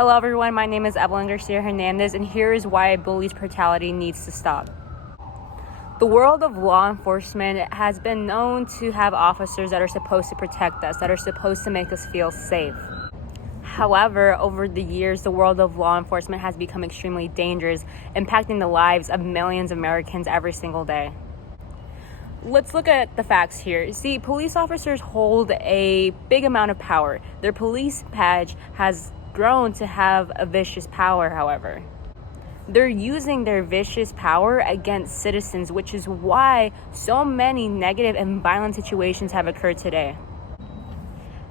Hello everyone, my name is Evelyn Garcia Hernandez, and here is why police brutality needs to stop. The world of law enforcement has been known to have officers that are supposed to protect us, that are supposed to make us feel safe. However, over the years, the world of law enforcement has become extremely dangerous, impacting the lives of millions of Americans every single day. Let's look at the facts here. See, police officers hold a big amount of power. Their police badge has grown to have a vicious power, however. They're using their vicious power against citizens, which is why so many negative and violent situations have occurred today.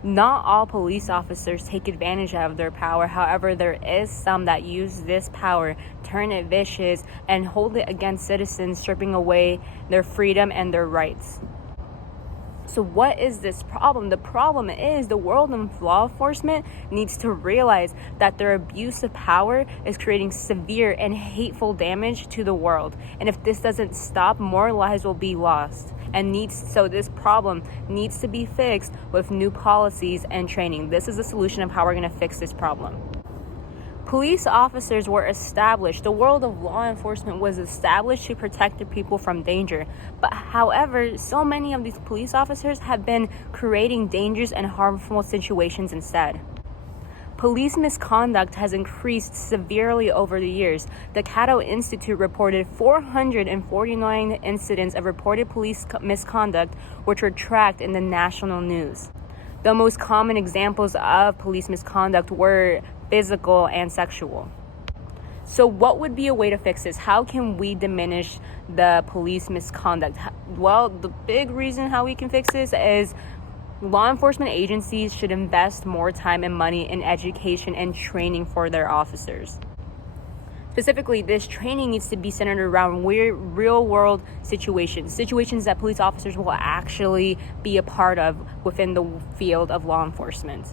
Not all police officers take advantage of their power. However, there is some that use this power, turn it vicious, and hold it against citizens, stripping away their freedom and their rights. So what is this problem? The problem is the world of law enforcement needs to realize that their abuse of power is creating severe and hateful damage to the world. And if this doesn't stop, more lives will be lost. So this problem needs to be fixed with new policies and training. This is the solution of how we're going to fix this problem. Police officers were established. The world of law enforcement was established to protect the people from danger. But however, so many of these police officers have been creating dangerous and harmful situations instead. Police misconduct has increased severely over the years. The Cato Institute reported 449 incidents of reported police misconduct, which were tracked in the national news. The most common examples of police misconduct were physical and sexual. So what would be a way to fix this? How can we diminish the police misconduct? Well, the big reason how we can fix this is law enforcement agencies should invest more time and money in education and training for their officers. Specifically, this training needs to be centered around real-world situations that police officers will actually be a part of within the field of law enforcement.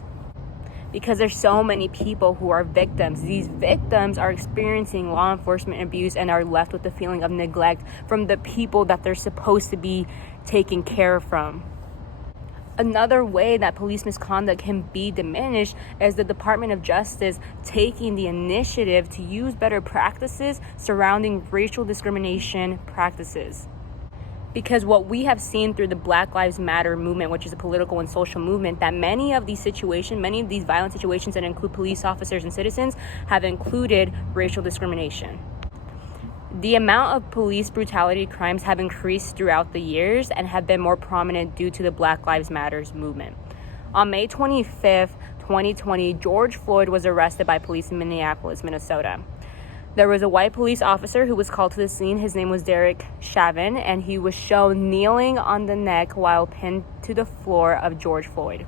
Because there's so many people who are victims. These victims are experiencing law enforcement abuse and are left with the feeling of neglect from the people that they're supposed to be taking care from. Another way that police misconduct can be diminished is the Department of Justice taking the initiative to use better practices surrounding racial discrimination practices. Because what we have seen through the Black Lives Matter movement, which is a political and social movement, that many of these violent situations that include police officers and citizens have included racial discrimination. The amount of police brutality crimes have increased throughout the years and have been more prominent due to the Black Lives Matter movement. On May 25th, 2020, George Floyd was arrested by police in Minneapolis, Minnesota. There was a white police officer who was called to the scene. His name was Derek Chauvin, and he was shown kneeling on the neck while pinned to the floor of George Floyd.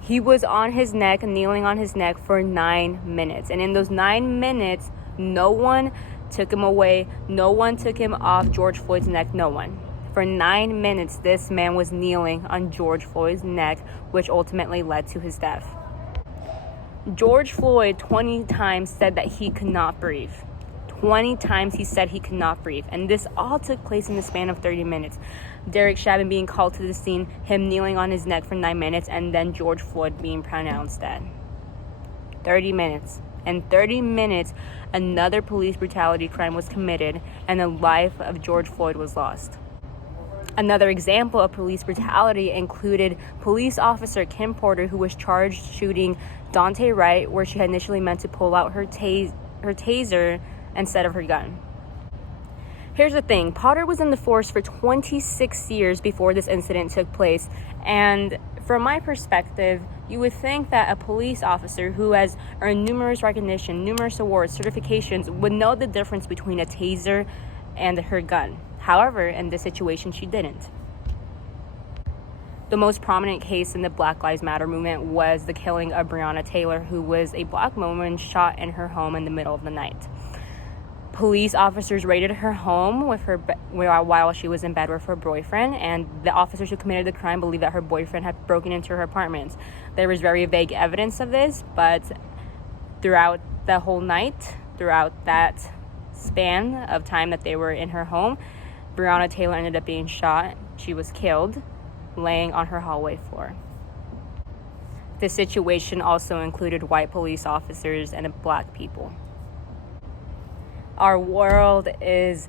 He was on his neck, kneeling on his neck for 9 minutes. And in those 9 minutes, no one took him away. No one took him off George Floyd's neck. No one. For 9 minutes, this man was kneeling on George Floyd's neck, which ultimately led to his death. George Floyd 20 times said that he could not breathe. 20 times he said he could not breathe. And this all took place in the span of 30 minutes. Derek Chauvin being called to the scene, him kneeling on his neck for 9 minutes, and then George Floyd being pronounced dead. 30 minutes. In 30 minutes, another police brutality crime was committed, and the life of George Floyd was lost. Another example of police brutality included police officer Kim Porter, who was charged shooting Dante Wright, where she had initially meant to pull out her taser instead of her gun. Here's the thing. Porter was in the force for 26 years before this incident took place. And from my perspective, you would think that a police officer who has earned numerous recognition, numerous awards, certifications, would know the difference between a taser and her gun. However, in this situation, she didn't. The most prominent case in the Black Lives Matter movement was the killing of Breonna Taylor, who was a black woman shot in her home in the middle of the night. Police officers raided her home while she was in bed with her boyfriend, and the officers who committed the crime believed that her boyfriend had broken into her apartment. There was very vague evidence of this, but throughout the whole night, throughout that span of time that they were in her home, Breonna Taylor ended up being shot. She was killed, laying on her hallway floor. This situation also included white police officers and black people. Our world is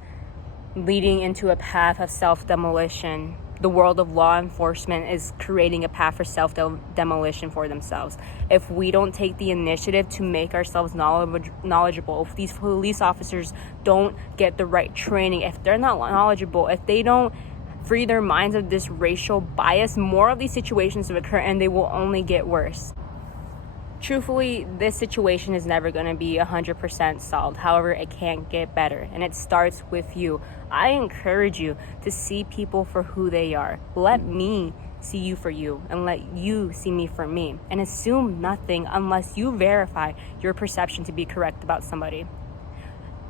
leading into a path of self-demolition. The world of law enforcement is creating a path for self-demolition for themselves. If we don't take the initiative to make ourselves knowledgeable, if these police officers don't get the right training, if they're not knowledgeable, if they don't free their minds of this racial bias, more of these situations will occur and they will only get worse. Truthfully, this situation is never going to be 100% solved. However, it can get better, and it starts with you. I encourage you to see people for who they are. Let me see you for you, and let you see me for me, and assume nothing unless you verify your perception to be correct about somebody.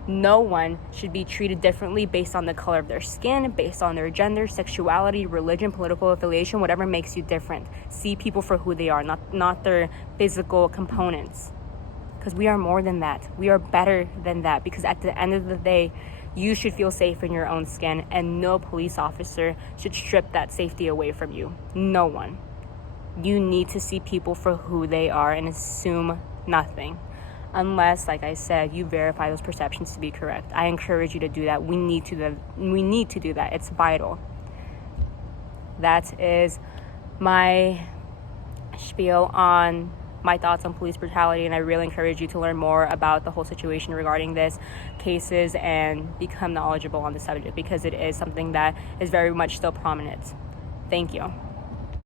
No one should be treated differently based on the color of their skin, based on their gender, sexuality, religion, political affiliation, whatever makes you different. See people for who they are, not their physical components. Because we are more than that. We are better than that. Because at the end of the day, you should feel safe in your own skin, and no police officer should strip that safety away from you. No one. You need to see people for who they are and assume nothing. Unless, like I said, you verify those perceptions to be correct. I encourage you to do that. We need to do that. It's vital. That is my spiel on my thoughts on police brutality, and I really encourage you to learn more about the whole situation regarding this cases and become knowledgeable on the subject, because it is something that is very much still prominent. Thank you.